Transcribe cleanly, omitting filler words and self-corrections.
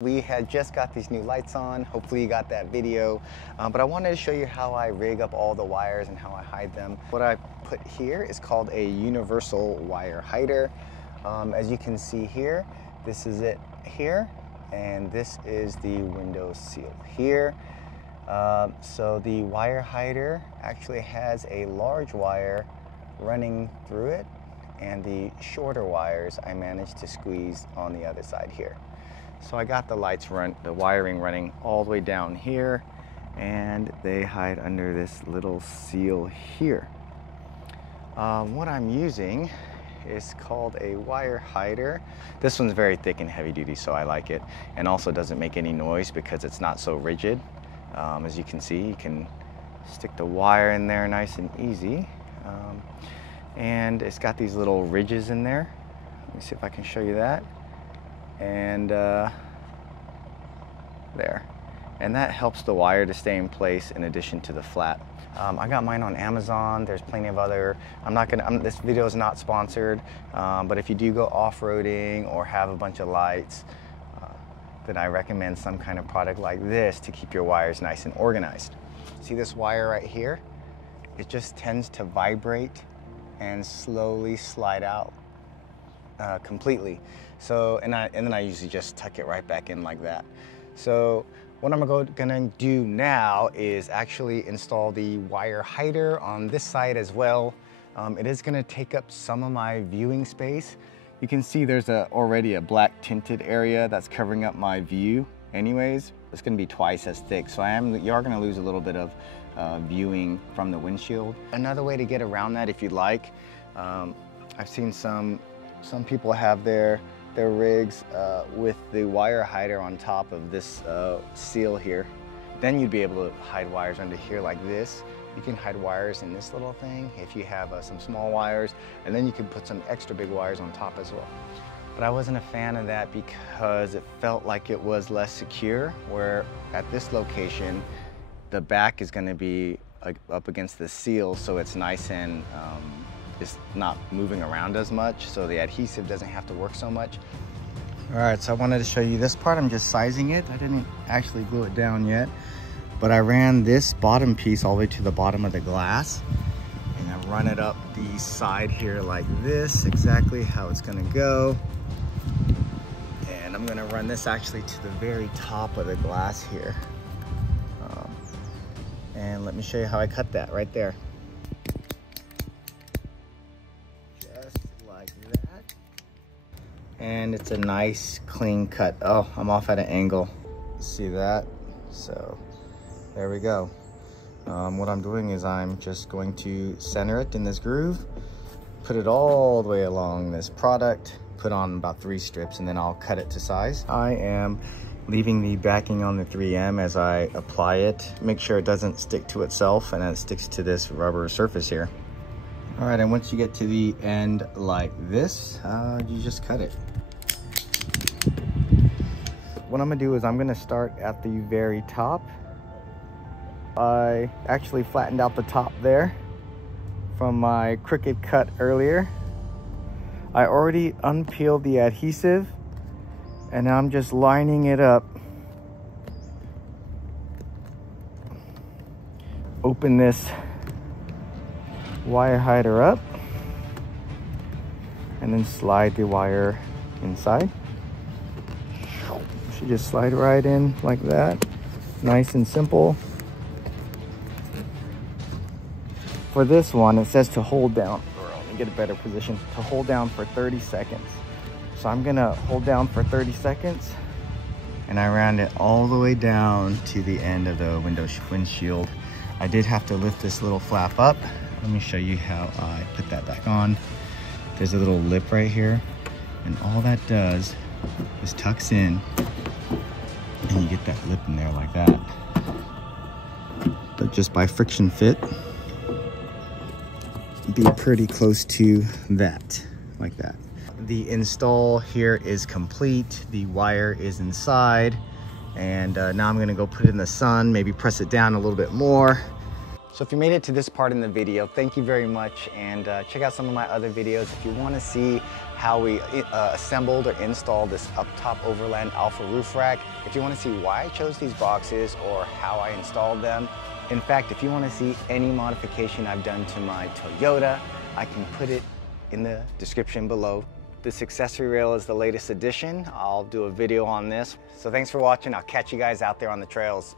We had just got these new lights on. Hopefully you got that video, but I wanted to show you how I rig up all the wires and how I hide them. What I put here is called a universal wire hider. As you can see here, this is it here, and this is the window seal here. So the wire hider actually has a large wire running through it, and the shorter wires I managed to squeeze on the other side here. So I got the wiring running all the way down here, and they hide under this little seal here. What I'm using is called a wire hider. This one's very thick and heavy duty, so I like it, and also doesn't make any noise because it's not so rigid. As you can see, you can stick the wire in there nice and easy. And it's got these little ridges in there. Let me see if I can show you that. And there, and that helps the wire to stay in place in addition to the flat. I got mine on Amazon. There's plenty of other, this video is not sponsored, but if you do go off-roading or have a bunch of lights, then I recommend some kind of product like this to keep your wires nice and organized. See this wire right here? It just tends to vibrate and slowly slide out completely. So, and then I usually just tuck it right back in like that. So what I'm gonna do now is actually install the wire hider on this side as well. It is gonna take up some of my viewing space. You can see there's already a black tinted area that's covering up my view anyways. It's gonna be twice as thick, so you are gonna lose a little bit of viewing from the windshield. Another way to get around that, if you'd like, I've seen some people have their rigs with the wire hider on top of this seal here. Then you'd be able to hide wires under here like this. You can hide wires in this little thing if you have some small wires, and then you can put some extra big wires on top as well. But I wasn't a fan of that because it felt like it was less secure, where at this location, the back is gonna be up against the seal, so it's nice and it's not moving around as much, so the adhesive doesn't have to work so much. All right, so I wanted to show you this part. I'm just sizing it. I didn't actually glue it down yet, but I ran this bottom piece all the way to the bottom of the glass, and I run it up the side here like this, exactly how it's gonna go. And I'm gonna run this actually to the very top of the glass here. And let me show you how I cut that right there. And it's a nice clean cut. Oh, I'm off at an angle. See that? So there we go. What I'm doing is I'm just going to center it in this groove, put it all the way along this product, put on about 3 strips, and then I'll cut it to size. I am leaving the backing on the 3M as I apply it. Make sure it doesn't stick to itself and that it sticks to this rubber surface here. All right, and once you get to the end like this, you just cut it. What I'm gonna do is I'm gonna start at the very top. I actually flattened out the top there from my crooked cut earlier. I already unpeeled the adhesive, and now I'm just lining it up. Open this wire hider up, and then slide the wire inside. Should just slide right in like that, nice and simple. For this one, it says to hold down, or let me get a better position, to hold down for 30 seconds. So I'm gonna hold down for 30 seconds, and I ran it all the way down to the end of the windshield. I did have to lift this little flap up. Let me show you how I put that back on. There's a little lip right here, and all that does is tucks in, and you get that lip in there like that. But just by friction fit, be pretty close to that, like that. The install here is complete. The wire is inside, and now I'm gonna go put it in the sun, maybe press it down a little bit more. So if you made it to this part in the video, thank you very much, and check out some of my other videos if you want to see how we assembled or installed this up top Overland Alpha roof rack, if you want to see why I chose these boxes or how I installed them. In fact, if you want to see any modification I've done to my Toyota, I can put it in the description below. This accessory rail is the latest addition. I'll do a video on this. So thanks for watching. I'll catch you guys out there on the trails.